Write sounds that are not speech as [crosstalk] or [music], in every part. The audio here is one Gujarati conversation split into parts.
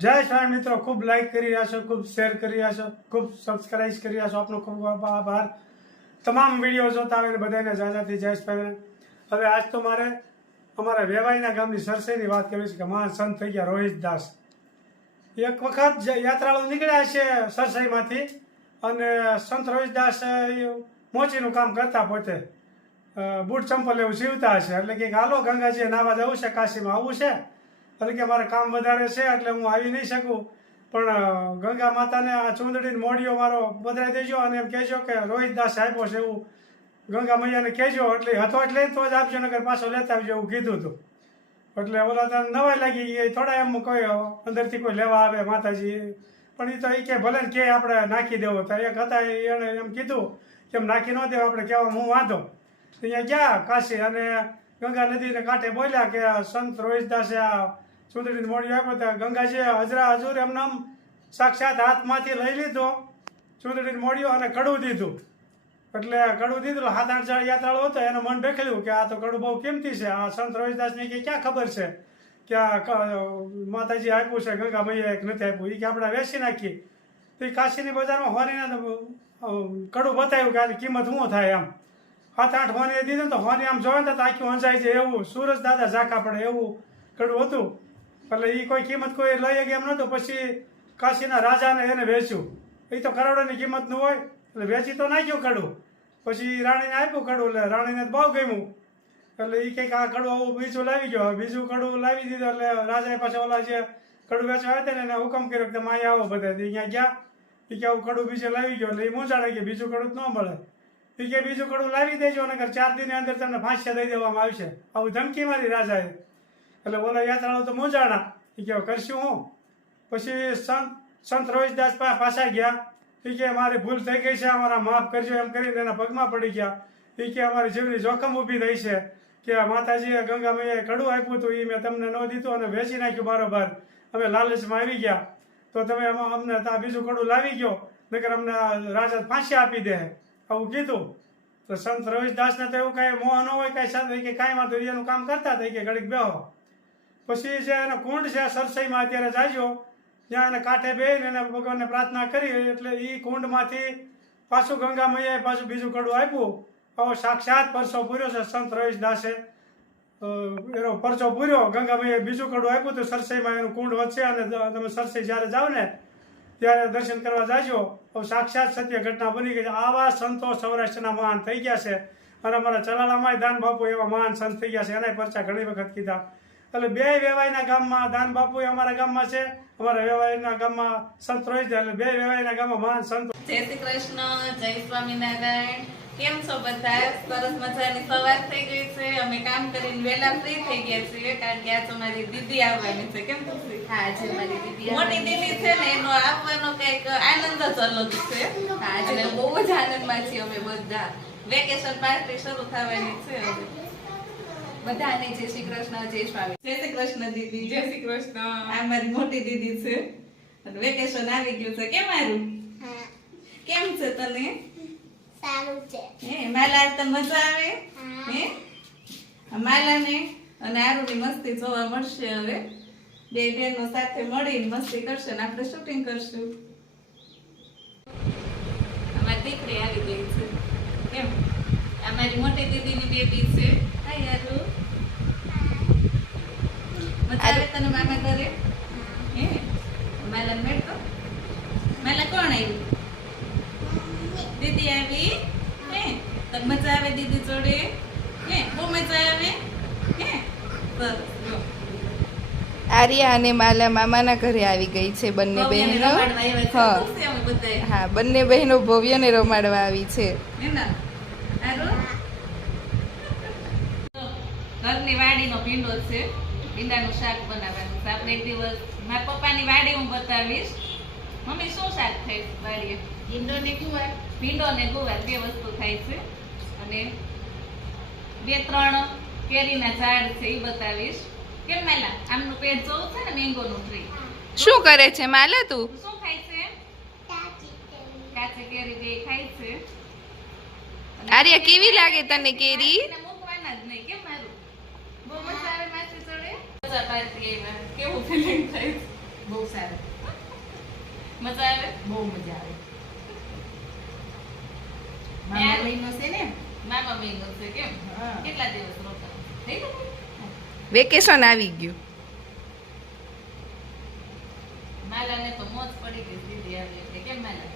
જય સ્વામી મિત્રો, ખૂબ લાઈક કરી રહ્યા છો, ખૂબ શેર કરી રહ્યા છો, ખૂબ સબસ્ક્રાઇબ કરી રહ્યા છો. આપનો ખૂબ ખૂબ આભાર. તમામ વીડિયો જોતા આવીને બધાને જાજાથી જય સ્વામી હવે આજ તો મારે અમારા વેવાઈના ગામની સરસઈની વાત કરવી છે કે મહાન સંત થઈ ગયા રોહિત દાસ એક વખત યાત્રાળુ નીકળ્યા છે સરસઈમાંથી અને સંત રોહિતદાસ મોચીનું કામ કરતા પોતે બૂટ ચંપલ એવું સીવતા હશે. એટલે કે હાલો ગંગાજીએ નાવા જવું છે, કાશીમાં આવવું છે. એટલે કે મારે કામ વધારે છે એટલે હું આવી નહીં શકું. પણ ગંગા માતાને આ ચૂંદડીની મોડીઓ મારો બદલાઈ દેજો અને એમ કહેજો કે રોહિતદાસ આપ્યો છે એવું. ગંગા મૈયાને કહેજો, એટલે હતો એટલે તો જ આપજો નગર પાછો લેતા આવજો એવું કીધું હતું એટલે ઓલા તને નવાઈ લાગી, એ થોડા એમ કોઈ અંદરથી કોઈ લેવા આવે માતાજી. પણ એ તો એ કે ભલે કે આપણે નાખી દેવો. તો એક હતા એણે એમ કીધું કે એમ નાખી ન દેવો, આપણે કહેવા હું વાંધો. અહીંયા ગયા કાશી અને ગંગા નદીને કાંઠે બોલ્યા કે સંત રોહિતદાસે આ ચૂંદડીની મોડી આપ્યો તો ગંગાજીએ હજરા હજુર એમને આમ સાક્ષાત હાથમાંથી લઈ લીધો. ચૂંદડીની મોડીઓ અને કડું દીધું. એટલે કડું દીધું હાથ આઠ ચાર યાત્રાળુ હતો. એનું મન બેખેલું કે આ તો કડું બહુ કિંમતી છે. આ સંત રવિદાસની કે ક્યાં ખબર છે? કે આ માતાજી આપ્યું છે ગંગા મૈયા એક નથી આપ્યું. એ કે આપણે વેચી નાખીએ. તો એ કાશીની બજારમાં હોનીને કડું બતાવ્યું કે આની કિંમત શું થાય એમ. હાથ આઠ હોની દીધું તો હોની આમ જોવે તો આખી વંચાય છે એવું. સુરજ દાદા ઝાંખા પડે એવું કડું હતું. એટલે એ કોઈ કિંમત કોઈ લઈ શકે એમ નહોતું. પછી કાશીના રાજાને એને વેચ્યું. એ તો કરોડોની કિંમતનું હોય, એટલે વેચી તો નાખ્યું કડું. પછી રાણીને આપ્યું કડું, એટલે રાણીને બહુ ગમ્યું. એટલે એ કંઈક આ કડું આવું બીજું લાવી ગયો. બીજું કડું લાવી દીધું, એટલે રાજાએ પાછા ઓલા જે કડું વેચવા આવ્યા હતા ને, એને હુકમ કર્યો કે તમે અહીંયા આવો બધા. અહીંયા ગયા. એ કે આવું કડું બીજું લાવી ગયો, એટલે એ મૂંઝાડે કે બીજું કડું ન મળે. એ કે બીજું કડું લાવી દેજો અને ચાર દિનની અંદર તમને ફાંસ્યા દઈ દેવામાં આવશે. આવું ધમકી મારી રાજાએ એટલે ઓલા યાત્રાળુ તો મૂંઝાણા એ કે કરશું હું? પછી સંત સંત રોહિતદાસ પા- પાછા ગયા. એ કે, મારી ભૂલ થઈ ગઈ છે, અમારા માફ કરજો. એમ કરીને એના પગમાં પડી ગયા. એ કે, અમારી જીવની જોખમ ઊભી થઈ છે કે માતાજીએ ગંગા મૈયાએ કડું આપ્યું હતું એ મેં તમને ન દીધું અને વેચી નાખ્યું બારોબાર. અમે લાલચમાં આવી ગયા. તો તમે આમાં અમને ત્યાં બીજું કડું લાવી ગયો, નકર અમને રાજા ફાંસી આપી દે. આવું કીધું. તો સંત રવિદાસને તો એવું કાંઈ મોહ ન હોય, કાંઈ સાથે કે કાંઈ વાંધો એનું કામ કરતા હતા કે ઘડીક બેહો. પછી જે એનો કુંડ છે સરસઈમાં અત્યારે જાજો, ત્યાં એને કાંઠે બેહીને એને ભગવાનને પ્રાર્થના કરી એટલે એ કુંડમાંથી પાછું ગંગા મૈયાએ પાછું બીજું કડું આપ્યું. આવો સાક્ષાત પરસો પૂર્યો છે, સંત રવિદાસે એનો પરચો પૂર્યો ગંગા મૈયાએ બીજું કડું આપ્યું તો સરસઈમાં એનું કુંડ વચ્ચે અને તમે સરસઈ જ્યારે જાઓ ને ત્યારે દર્શન કરવા જાજો. સાક્ષાત સત્ય ઘટના બની ગઈ છે. આવા સંતો સૌરાષ્ટ્રના મહાન થઈ ગયા છે. અને અમારા ચલાલામાં દાન બાપુ એવા મહાન સંત થઈ ગયા છે. એના પરચા ઘણી વખત કીધા. એટલે બે વેવાઈના ગામમાં દાન બાપુ અમારા ગામમાં છે અમારા વેવાઈના ગામમાં સંત રોહિત એટલે બે વેવાઈના ગામમાં મહાન સંત. જય શ્રી કૃષ્ણ જય સ્વામિનારાયણ. કેમ છો બધા? સરસ મજાની સવાર થઈ ગઈ છે. અમે કામ કરીને વેલા ફ્રી થઈ ગયા છીએ કારણ કે આજે મારી દીદી આવવાની છે. કેમ ખુશી હા આજે મારી દીદી મોટી દીદી છે. ને એનો આવવાનો કંઈક આનંદ જ અલગ છે. આજે તો બહુ જ આનંદમાં છીએ અમે બધા. વેકેશન પાર્ટી શરૂ થવાની છે હવે. બધાને જય શ્રી કૃષ્ણ જય સ્વામી. જય શ્રી કૃષ્ણ દીદી જય શ્રી કૃષ્ણ. આ મારી મોટી દીદી છે. અને વેકેશન આવી ગયું છે. કેમ આવ્યું કેમ છે તને? સારું છે. હે માલા તો મજા આવે? હે. માલાને અને આરુની મસ્તી જોવા મળશે હવે. બે બેનો સાથે મળીને મસ્તી કરશે ને આપણે શૂટિંગ કરશું. અમારી દીકરી આવી ગઈ છે. કેમ? અમારી મોટી દીદીની બેબી છે. હાય આરુ મજા આવે તને મામા ઘરે? હે? માલા મેળતો? માલા કોણ આવ્યું દીદી આવી? હે? તને મજા આવે દીદી જોડે? હે? બહુ મજા આવે? હે? આર્યા અને માલા મામાના ઘરે આવી ગઈ છે બંને બહેનો. હા. બંને બહેનો ભવ્યને રમાડવા આવી છે. ઘરની વાડીનો ભીંડો છે. ભીંડાનું શાક બનાવવાનું છે આપણે એક દિવસ મારા પપ્પાની વાડી હું બતાવીશ. મમ્મી શું શાક થાય છે વાડીએ? ભીંડો ને ગુવાર. ભીંડો ને ગુવાર બે વસ્તુ થાય છે. અને બે ત્રણ કેરીના ઝાડ છે એ બતાવીશ. કેમ માલા? આમનું પેટ જોવું છે ને મેંગોનું ટ્રી શું કરે છે માલા તું? શું ખાય છે? કાચી કેરી. બે ખાય છે. આર્યા કેવી લાગે તને કેરી? મૂકવાના જ નહીં કેમ મારું? બહુ મજા આવે મજા એમાં કેવું ફીલિંગ થાય? બહુ સારું. મજા આવે? બહુ મજા આવે. મામા મહિનો છે ને? મામા મહિનો છે કેમ કેટલા દિવસ રોકા થઈ ગયું? વેકેશન આવી ગયું. માલાને તો મોજ પડી ગઈ દીદી આવી એટલે કેમ માલા?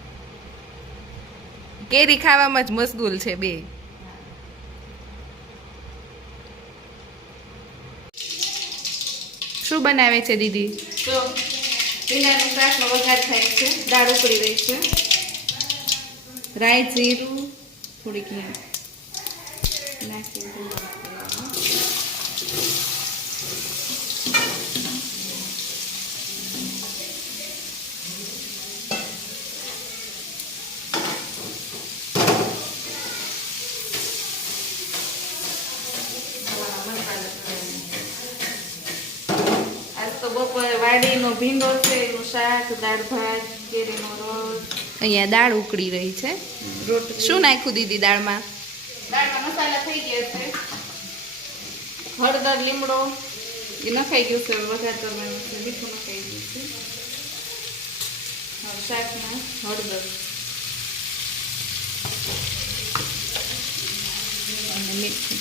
કેરી ખાવામાં જ મશગુલ છે બે. શું બનાવે છે દીદી? તો ભીંડાનું શાકનો વઘાર થાય છે દાળ ઉકળી રહી છે. રાઈ જીરું થોડીક નાખી આજ તો બપોરે વાડીનો ભીંડો છે એનું શાક દાળ ભાત કેરીનો રસ અહીંયા દાળ ઉકળી રહી છે. શું નાખ્યું દીદી દાળમાં? દાળમાં મસાલા થઈ ગયા છે. હળદર લીમડો. એ નખાઈ ગયું છે વધારે કરવાનું છે મીઠું નખાઈ ગયું છે. હવે શાકમાં હળદર. અને મીઠું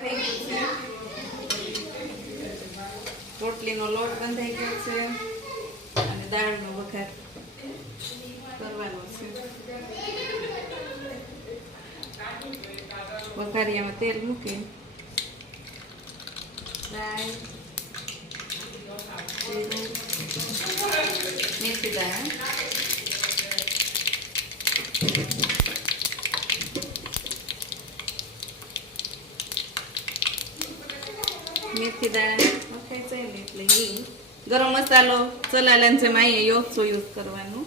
થઈ ગયું છે રોટલીનો લોટ બંધાઈ ગયો છે અને દાળનો વઘાર કરવાનો છે વઘારિયામાં તેલ મૂકી દાળ જીરું, મેથી દાણા મેથી દાણા નખાઈ જાય ને એટલે હિંગ ગરમ મસાલો ચલાલાને જેમ અહીંયા યોગસો યુઝ કરવાનું.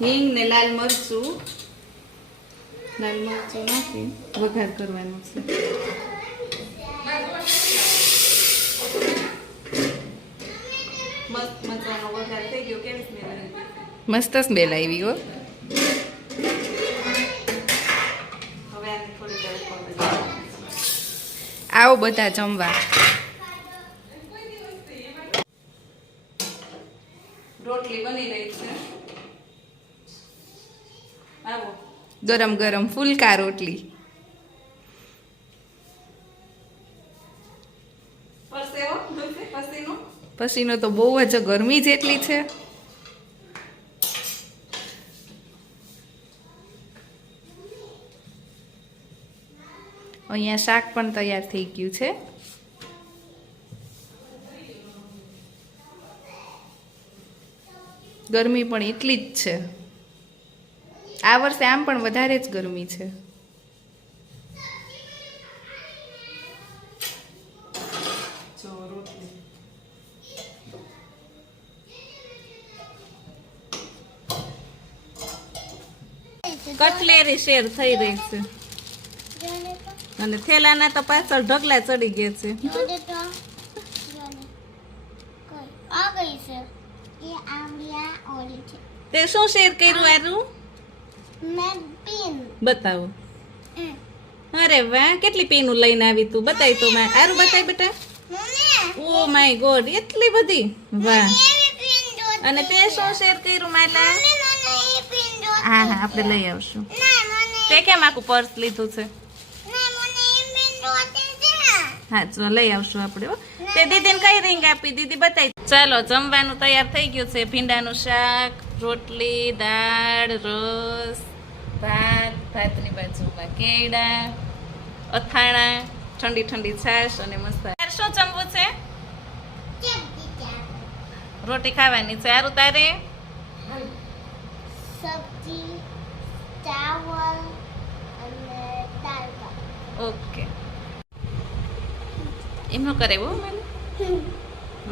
હિંગ ને લાલ મરચું. લાલ મરચું નાખી વઘાર કરવાનો છે. મસ્ત સ્મેલ આવી? હો. આવો બધા જમવા રોટલી બની રહી છે આવો ગરમ ગરમ ફૂલકા રોટલી. પસીનો? તો બહુ જ ગરમી જેટલી છે. અહીંયા શાક પણ તૈયાર થઈ ગયું છે. ગરમી પણ એટલી જ છે. આ વર્ષે આમ પણ વધારે જ ગરમી છે. કટલેરી શેર થઈ રહી છે. અને થેલાના તો પાછળ ઢગલા ચડી ગયા છે. તો જોને કોઈ આ ગઈ છે. એ આવડિયા ઓલી છે. તે શું શેર કર્યું આરું? બતાવો. અરે વાહ કેટલી પીનું લઈને આવી તું? બતાવી તો મેં. આરું બતાવી બેટા. ઓ માય ગોડ એટલી બધી? વાહ. અને તે શું શેર કર્યું માલા હા હા આપણે લઈ આવશું. તે કેમ આખું પર્સ લીધું છે? હા ચલો લઈ આવશું આપણે હો. તે દીદીને કઈ રિંગ આપી? દીદી બતાવી ચાલો જમવાનું તૈયાર થઈ ગયું છે. ભીંડાનું શાક રોટલી દાળ રસ. ભાત ભાતની બાજુમાં કેળા અથાણા ઠંડી ઠંડી છાશ અને મસાલા. શું જમવું છે? રોટી ખાવાની છે. સારું તારે? સબ્જી ચાવલ અને દાળ ઓકે. એમનું કરે હો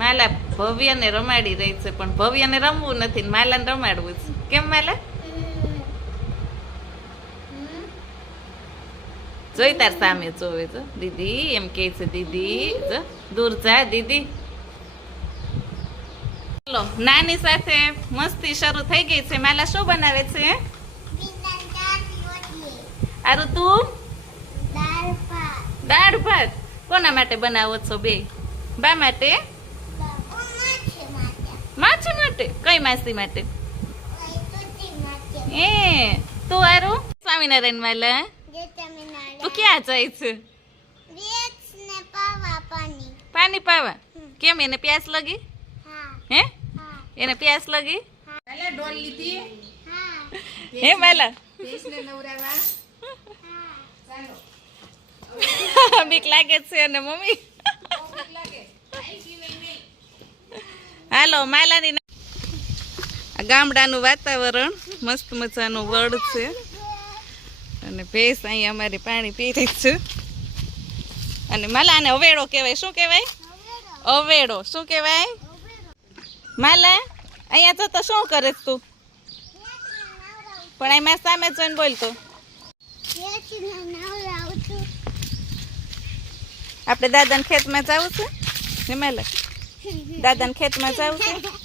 માલા. ભવ્યને રમાડી રહી છે પણ ભવ્યને રમવું નથી ને માલાને રમાડવું છે. કેમ માલા? જોઈ તાર સામે જોવે જો. દીદી એમ કે છે દીદી જો. દૂર જા દીદી. ચલો નાની સાથે મસ્તી શરૂ થઈ ગઈ છે. માલા શું બનાવે છે? આરું તું? દાળ ભાત. કોના માટે બનાવો છો બે? બા માટે? માછી માટે. કઈ માસી માટે? એ તું આરું? સ્વામિનારાયણ માલા. તું ક્યાં જાય છે? પાણી. પાણી પાવા. કેમ એને પ્યાસ લગી? હે. એને પ્યાસ લાગી? એટલે ડોલ લીધી. હા. હે માલા? ભેંસને નવરાવા. હા. ચાલો [laughs] બીક લાગે છે અને મમ્મી. ભૂખ લાગે આઈ ગઈ નહીં હાલો માલાની ગામડાનું વાતાવરણ મસ્ત મજાનું વડ છે. અને ભેંસ અહીંયા અમારી પાણી પી રહી છે. અને માલા આને અવેડો કહેવાય. શું કહેવાય? અવેડો. શું કહેવાય? માલા, અહીંયા તો તો શું કરે તું? પણ એમાં સામે જોઈને બોલતો આપણે દાદાને ખેતમાં જવું છે? ને માલા? દાદાને ખેતમાં જવું છે?